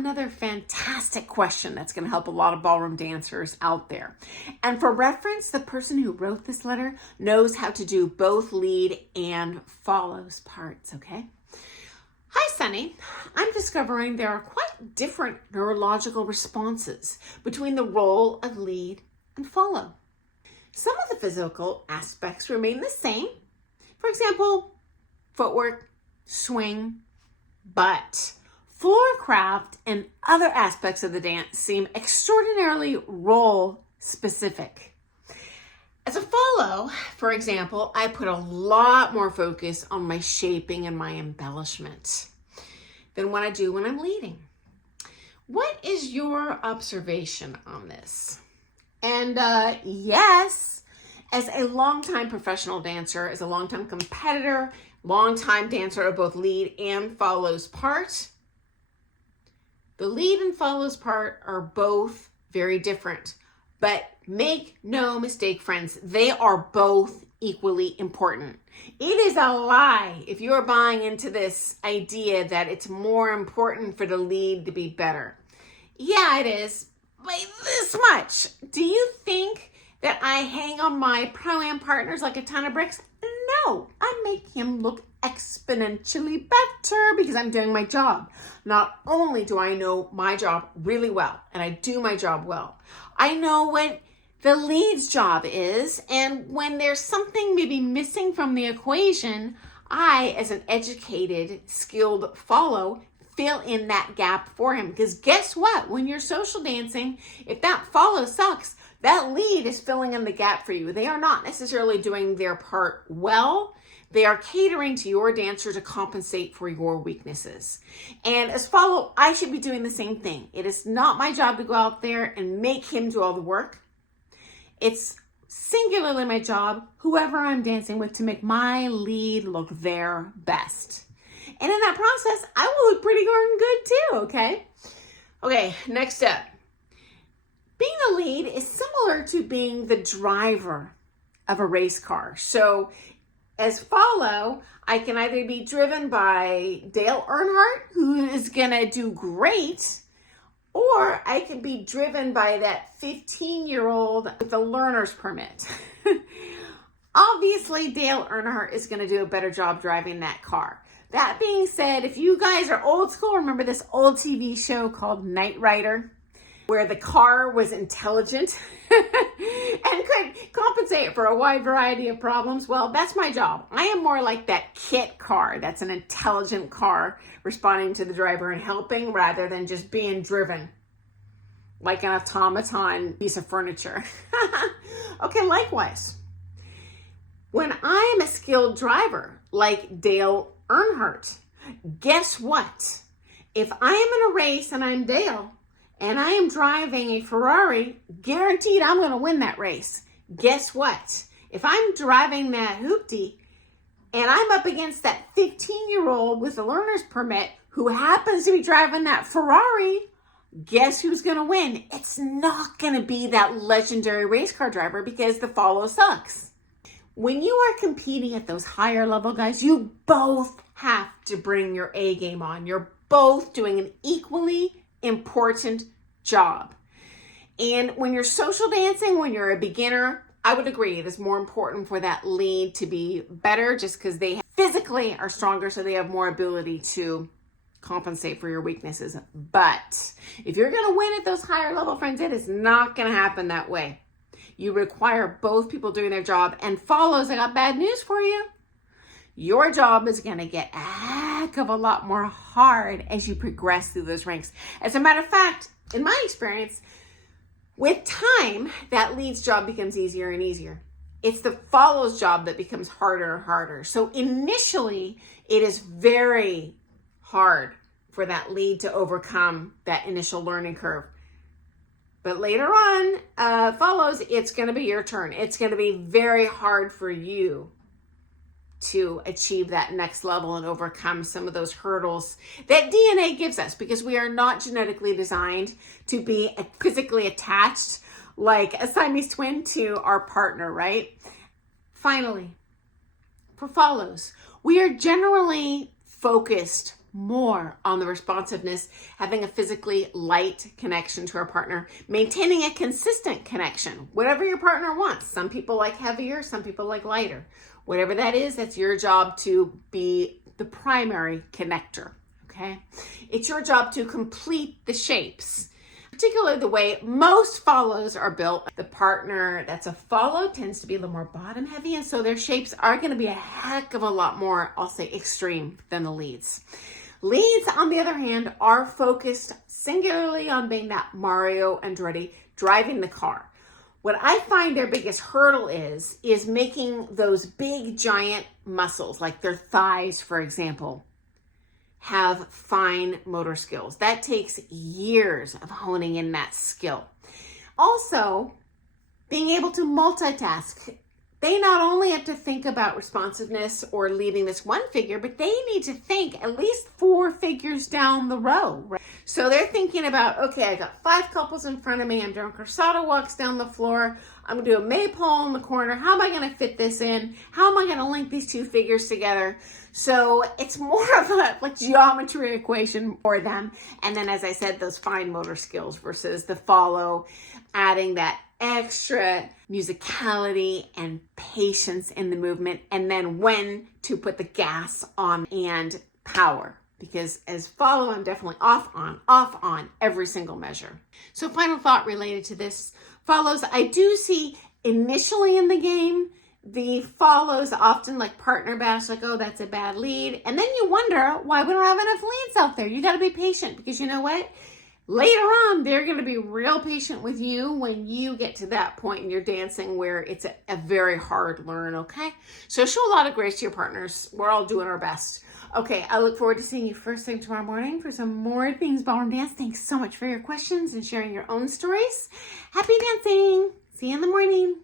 another fantastic question that's going to help a lot of ballroom dancers out there. And for reference, the person who wrote this letter knows how to do both lead and follows parts, okay? Hi, Sunny. I'm discovering there are quite different neurological responses between the role of lead and follow. Some of the physical aspects remain the same. For example, footwork, swing, but floor craft and other aspects of the dance seem extraordinarily role specific. As a follow, for example, I put a lot more focus on my shaping and my embellishment than what I do when I'm leading. What is your observation on this? And yes, as a longtime professional dancer, as a longtime competitor, longtime dancer of both lead and follows part, the lead and follows part are both very different. But make no mistake, friends, they are both equally important. It is a lie if you are buying into this idea that it's more important for the lead to be better. Yeah, it is. By this much. Do you think that I hang on my pro-am partners like a ton of bricks? No, I make him look exponentially better because I'm doing my job. Not only do I know my job really well, and I do my job well, I know what the lead's job is, and when there's something maybe missing from the equation, I, as an educated, skilled follow, fill in that gap for him. Because guess what? When you're social dancing, if that follow sucks, that lead is filling in the gap for you. They are not necessarily doing their part well. They are catering to your dancer to compensate for your weaknesses. And as follow, I should be doing the same thing. It is not my job to go out there and make him do all the work. It's singularly my job, whoever I'm dancing with, to make my lead look their best. And in that process, I will look pretty darn good too, okay? Okay, next up. Being a lead is similar to being the driver of a race car. So as follow, I can either be driven by Dale Earnhardt, who is gonna do great, or I can be driven by that 15-year-old with a learner's permit. Obviously, Dale Earnhardt is gonna do a better job driving that car. That being said, if you guys are old school, remember this old TV show called Knight Rider, where the car was intelligent and could compensate for a wide variety of problems? Well, that's my job. I am more like that kit car. That's an intelligent car responding to the driver and helping rather than just being driven like an automaton piece of furniture. Okay, likewise, when I'm a skilled driver like Dale Earnhardt, guess what? If I am in a race and I'm Dale and I am driving a Ferrari, guaranteed I'm going to win that race. Guess what? If I'm driving that hoopty and I'm up against that 15-year-old with a learner's permit who happens to be driving that Ferrari, guess who's going to win? It's not going to be that legendary race car driver because the follow sucks. When you are competing at those higher level guys, you both have to bring your A game on. You're both doing an equally important job. And when you're social dancing, when you're a beginner, I would agree it is more important for that lead to be better just because they physically are stronger, so they have more ability to compensate for your weaknesses. But if you're going to win at those higher level, friends, it is not going to happen that way. You require both people doing their job. And follows, I got bad news for you. Your job is going to get a heck of a lot more hard as you progress through those ranks. As a matter of fact, in my experience, with time, that lead's job becomes easier and easier. It's the follow's job that becomes harder and harder. So initially, it is very hard for that lead to overcome that initial learning curve. But later on, follows, it's going to be your turn. It's going to be very hard for you to achieve that next level and overcome some of those hurdles that DNA gives us, because we are not genetically designed to be physically attached like a Siamese twin to our partner, right? Finally, for follows, we are generally focused more on the responsiveness, having a physically light connection to our partner, maintaining a consistent connection, whatever your partner wants. Some people like heavier, some people like lighter. Whatever that is, that's your job to be the primary connector, okay? It's your job to complete the shapes, particularly the way most follows are built. The partner that's a follow tends to be a little more bottom heavy, and so their shapes are going to be a heck of a lot more, I'll say, extreme than the leads. Leads, on the other hand, are focused singularly on being that Mario Andretti driving the car. What I find their biggest hurdle is making those big giant muscles, like their thighs, for example, have fine motor skills. That takes years of honing in that skill. Also, being able to multitask. They not only have to think about responsiveness or leading this one figure, but they need to think at least 4 figures down the row. Right? So they're thinking about, okay, I got 5 couples in front of me. I'm doing corsado walks down the floor. I'm going to do a maypole in the corner. How am I going to fit this in? How am I going to link these 2 figures together? So it's more of a like geometry equation for them. And then, as I said, those fine motor skills versus the follow, adding that extra musicality and patience in the movement, and then when to put the gas on and power. Because as follow, I'm definitely off on every single measure. So final thought related to this follows, I do see initially in the game, the follows often like partner bash, like, oh, that's a bad lead. And then you wonder why we don't have enough leads out there. You got to be patient, because you know what? Later on, they're going to be real patient with you when you get to that point in your dancing where it's a very hard learn, okay? So show a lot of grace to your partners. We're all doing our best. Okay, I look forward to seeing you first thing tomorrow morning for some more things ballroom dance. Thanks so much for your questions and sharing your own stories. Happy dancing. See you in the morning.